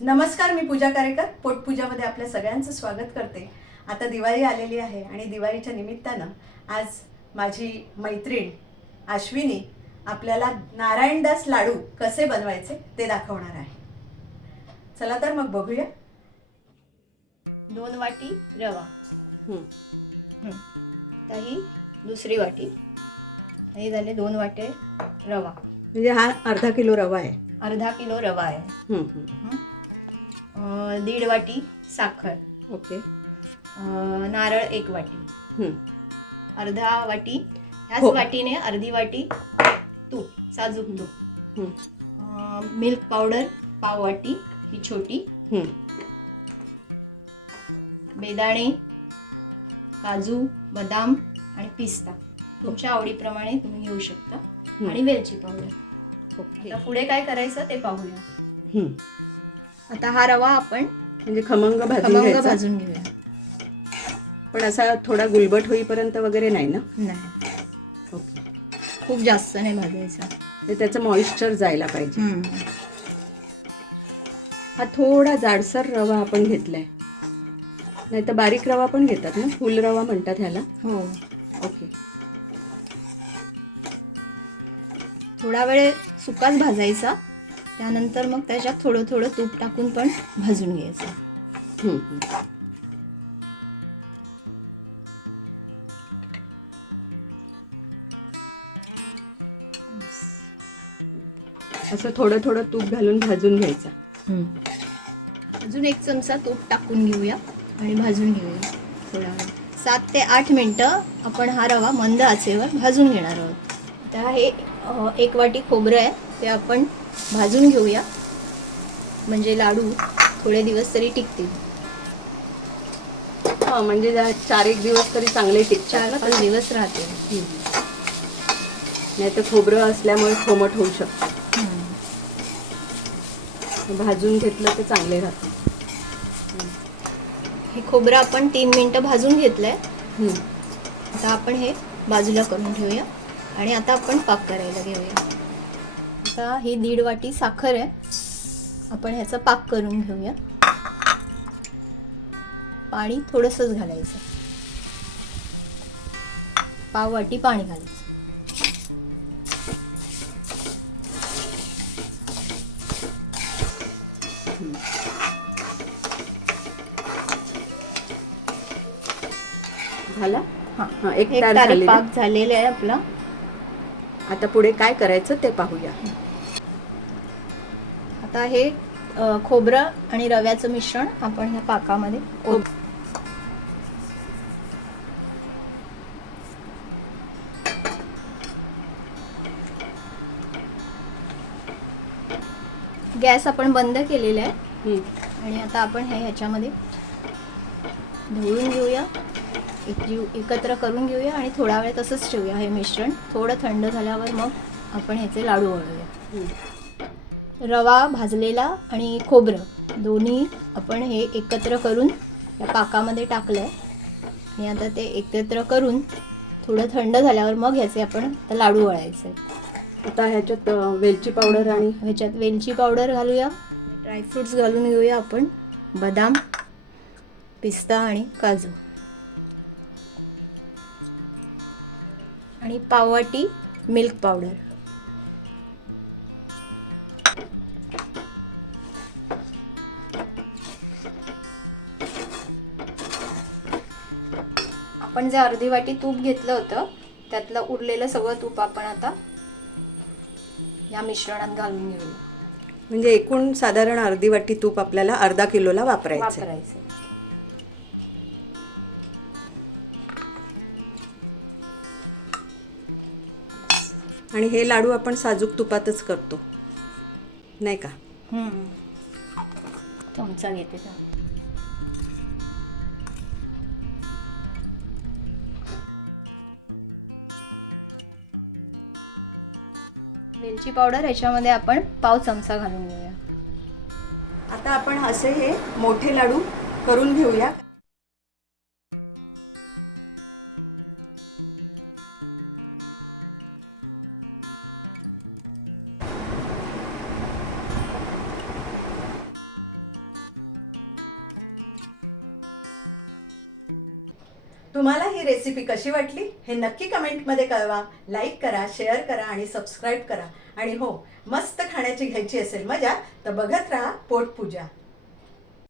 नमस्कार, मी पूजा कारेकर पोटपूजामध्ये आपल्या सगळ्यांचं स्वागत करते। आता दिवाळी आलेली आहे आणि दिवाळीच्या निमित्तानं आज माझी मैत्रीण अश्विनी आपल्याला नारायणदास लाडू कसे बनवायचे ते दाखवणार आहे। चला तर मग बघूया। 2 वाटी रवा, तर ही दुसरी वाटी, हे झाले 2 वाटे रवा, म्हणजे हा अर्धा किलो रवा आहे। अर्धा किलो रवा आहे। 1.5 वाटी साखर, ओके। नारळ 1 वाटी, अर्धा वाटी, ह्याच हो। वाटीने अर्धी वाटी तूप, साजूक तूप, मिल्क पावडर पाव वाटी ही छोटी, बेदाणे, काजू, बदाम आणि पिस्ता तुमच्या आवडीप्रमाणे तुम्ही घेऊ शकता, आणि वेलची पावडर। ओके, आता पुढे काय करायचं ते पाहूया। आता हा रवा आपण म्हणजे खमंग भाजून घेऊया, पण असा थोडा गुलबट होईपर्यंत वगैरे नाही ना? नाही, ओके। खूप जास्त नाही भाजायचा, म्हणजे त्याचं मॉइश्चर जायला पाहिजे। हा थोडा जाडसर रवा आपण घेतलाय, नाही तर बारीक रवा पण घेतात ना, फुल रवा म्हणतात ह्याला। हो, ओके। थोडा वेळ सुकाच भाजायचा, त्यानंतर मग त्याच्यात थोडं थोडं तूप टाकून पण भाजून घ्यायचं। असं थोडं थोडं तूप घालून भाजून घ्यायचं। अजून 1 चमचा तूप टाकून घेऊया आणि भाजून घेऊया थोडा वेळ। 7 ते 8 मिनिटं आपण हा रवा मंद आचेवर भाजून घेणार आहोत। आता हे 1 वाटी खोबरं आहे, ते आपण भाजून घेऊया, म्हणजे लाडू थोडे दिवस तरी टिकतील। हा, म्हणजे 4-1 दिवस तरी चांगले टिकतात, 4-5 दिवस राहतील। नाही तर खोबरं असल्यामुळे कोमट होऊ शकतं। भाजून घेतलं तर चांगले राहतात। हे खोबरं आपण 3 मिनिटं भाजून घेतलंय। आता आपण हे बाजूला करून ठेवूया आणि आता आपण पाक करायला घेऊया। आता ही 1.5 वाटी साखर आहे, आपण ह्याचा पाक करून घेऊया। पाणी थोडंसंच घालायचं, पाव वाटी पाणी घालायचं। झाला? हां, एक एक तार तारी झालेला। पाक झालेला आहे आपला। आता पुढे काय करायचं ते पाहूया। आता हे खोबरं आणि रव्याचं मिश्रण आपण ह्या पाकामध्ये गॅस आपण बंद केलेला आहे, आणि आता आपण हे ह्याच्यामध्ये ढवळून घेऊया, एकत्र करून घेऊया आणि थोडा वेळ तसंच ठेवूया। हे मिश्रण थोडं थंड झाल्यावर मग आपण ह्याचे लाडू वळूया। रवा भाजलेला आणि खोबरं दोन्ही आपण हे एकत्र करून या पाकामध्ये टाकलं आहे, आणि आता ते एकत्र करून थोडं थंड झाल्यावर मग ह्याचे आपण लाडू वळायचे। आता ह्याच्यात वेलची पावडर आणि ह्याच्यात वेलची पावडर घालूया, ड्रायफ्रुट्स घालून घेऊया आपण, बदाम, पिस्ता आणि काजू, आणि पाव वाटी मिल्क पावडर। आपण जे अर्धी वाटी तूप घेतलं होतं त्यातलं उरलेलं सगळं तूप आपण आता या मिश्रणात घालून घेऊया। म्हणजे एकूण साधारण अर्धी वाटी तूप आपल्याला अर्धा किलोला वापरायचं। आणि हे लाडू आपण साजूक तुपातच करतो, नाही का? चमचा घेते का? वेलची पावडर ह्याच्यामध्ये आपण पाव चमचा घालून घेऊया। आता आपण असे हे मोठे लाडू करून घेऊया। तुम्हाला ही रेसिपी कशी वाटली हे नक्की कमेंटमध्ये कळवा. लाईक करा, शेअर करा आणि सबस्क्राईब करा. आणि हो, मस्त खाण्याची घ्यायची असेल मजा तर बघत राहा पोटपूजा.